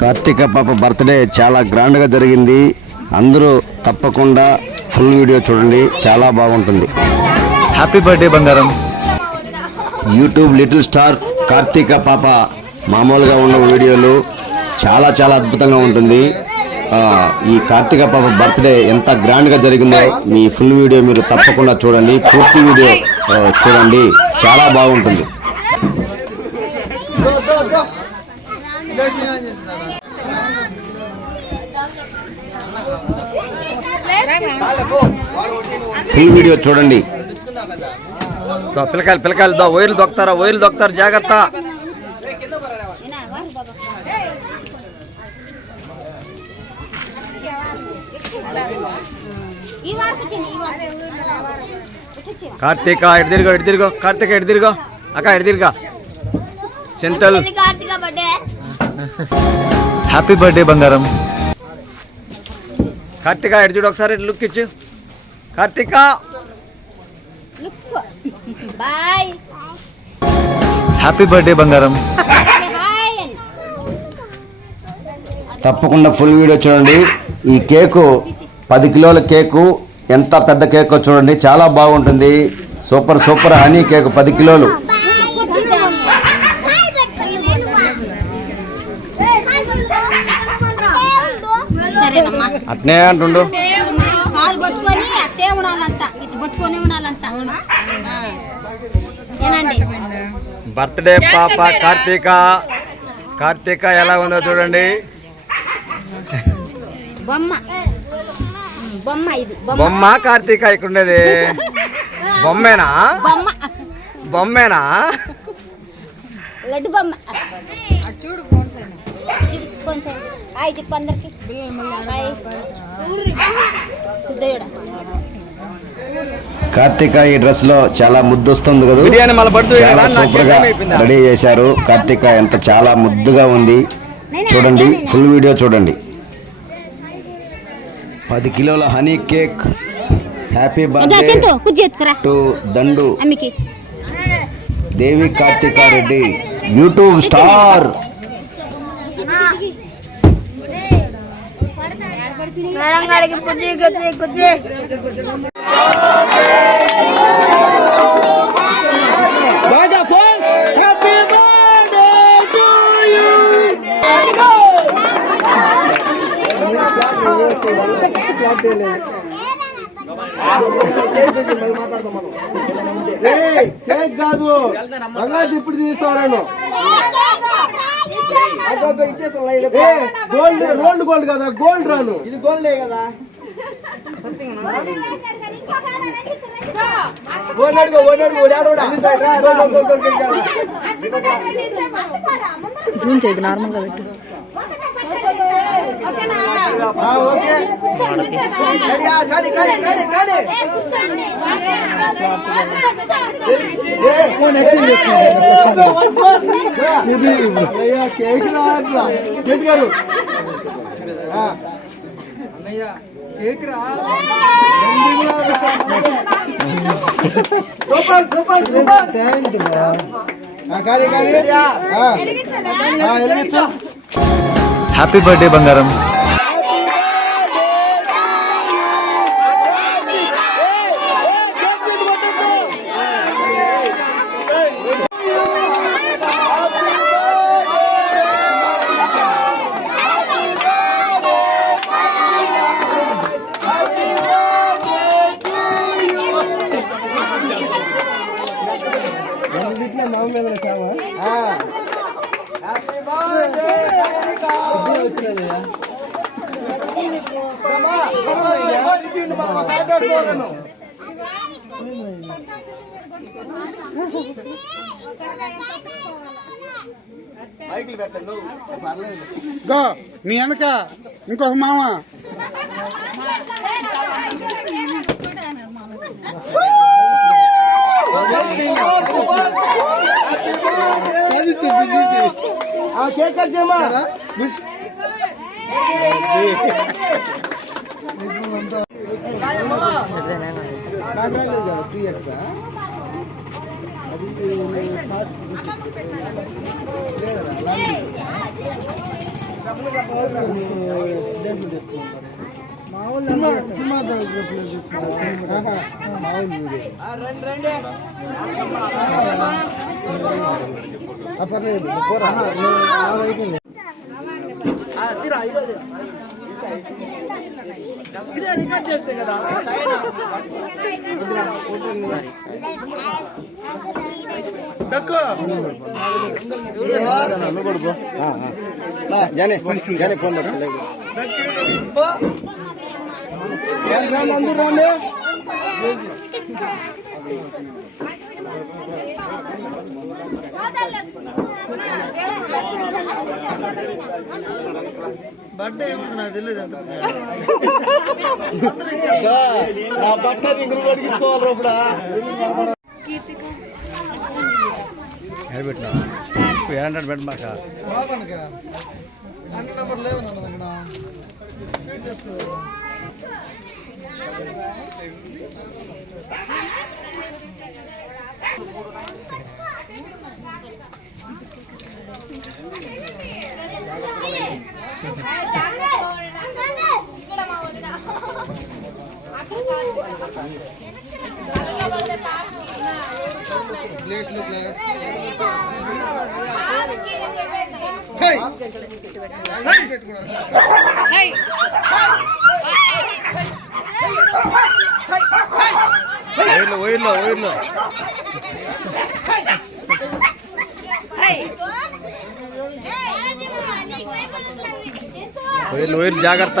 కార్తీక పాప బర్త్డే చాలా గ్రాండ్గా జరిగింది. అందరూ తప్పకుండా ఫుల్ వీడియో చూడండి. చాలా బాగుంటుంది. హ్యాపీ బర్త్డే బంగారం. యూట్యూబ్ లిటిల్ స్టార్ కార్తీక పాప మామూలుగా ఉన్న వీడియోలు చాలా చాలా అద్భుతంగా ఉంటుంది. ఈ కార్తీక పాప బర్త్డే ఎంత గ్రాండ్గా జరిగిందో మీ ఫుల్ వీడియో మీరు తప్పకుండా చూడండి. పూర్తి వీడియో చూడండి. చాలా బాగుంటుంది. ఫుల్ వీడియో చూడండి. దా, పిల్లకాయలు పిల్లకాయలు దా వైర్లు దొక్కుతారా? వైర్లు దొక్కుతారు జాగ్రత్త. కార్తీక ఎటు తిరుగో ఎటు తిరుగో. కార్తీక ఎటు తిరుగో. అక్క ఎటు తిరుగా. సెంతల్ పెళ్ళి కార్తీక బర్త్డే. హ్యాపీ బర్త్డే బంగారం కార్తీక ఎటు చూడు ఒకసారి ఇటు లుక్ ఇచ్చు. కార్తీక! బాయ్ హ్యాపీ బర్త్డే బంగారం తప్పకుండా ఫుల్ వీడియో చూడండి. ఈ కేకు పది కిలోల కేకు ఎంత పెద్ద కేకో చూడండి. చాలా బాగుంటుంది. సూపర్ సూపర్ హనీ కేక్ పది కిలోలు. సరేనమ్మా. అట్నే అంటుండు. కాలు పట్టుకొని అట్టే ఉండాలంట. ఇటు పట్టుకొని ఉండాలంట. ఆ. ఏనండి బర్త్డే పాప కార్తీక. కార్తీక ఎలా ఉందో చూడండి. బొమ్మ. బొమ్మ ఇది. బొమ్మ. బొమ్మ కార్తీక ఇక్కడ ఉండేది బొమ్మేనా? బొమ్మ. బొమ్మేనా? లడ్డు బొమ్మ. చూడు కొంచెం. హాయ్ చెప్పు అందరికి. కార్తీక ఈ డ్రెస్లో చాలా ముద్దు వస్తుంది కదా? బిర్యానీ మళ్ళీ పడుతుంది చాలా సూపర్గా నాకేం అయిపోయిందా? రెడీ చేశారు. కార్తీక ఎంత చాలా ముద్దుగా ఉంది. చూడండి ఫుల్ వీడియో చూడండి. పది కిలోల honey cake. Happy birthday to Dandu. Devi Karthika Reddy YouTube star. Madam గారికి కుజ్జి కుజ్జి కుజ్జి కేక్ కాదు. బంగారు ఇప్పుడు తీస్తాను గోల్డ్ రోల్డ్ గోల్డ్ కదా గోల్డ్ రాను. ఇది గోల్డే కదా. గోల్డ్ అడుగు గోల్డ్ అడుగు ఓడి ఆడోడా ఓకే కాడి కాడి కాడి కాడి ఫోన్ ఎక్స్చేంజ్ ఇది అయ్యా కేక్ రాట్లా కేక్ గారు ఆ. కేక్ రా super super super thank you కాడి కాడి ఆ. ఆ, వెలిగించు. హ్యాపీ బర్త్డే బంగారం గో నీ వెనక ఇంకొక మామ. కేక్ కట్ చేయమా త్రీ ఎక్స్ మామూలు వీడియో ఆ, పర్లేదు పోరా ఆ, అయిపోయింది జానే జానే ఫోన్ రండి, రండి, అందరూ రండి బర్త్డే ఏమన్నా నాకు తెలియదు నా బట్టలు ఇంకొక పడిగించుకోవాలి ఇప్పుడు ఏమంటాడు బెడ్ మాక నెంబర్ లేదు నన్ను దగ్గర ప్లేట్లు గ్లాస్ ఛై! ఛై పెట్టుకున్నాను. వైర్లో వైర్లో వైర్లో వైర్లు వైర్లు జాగ్రత్త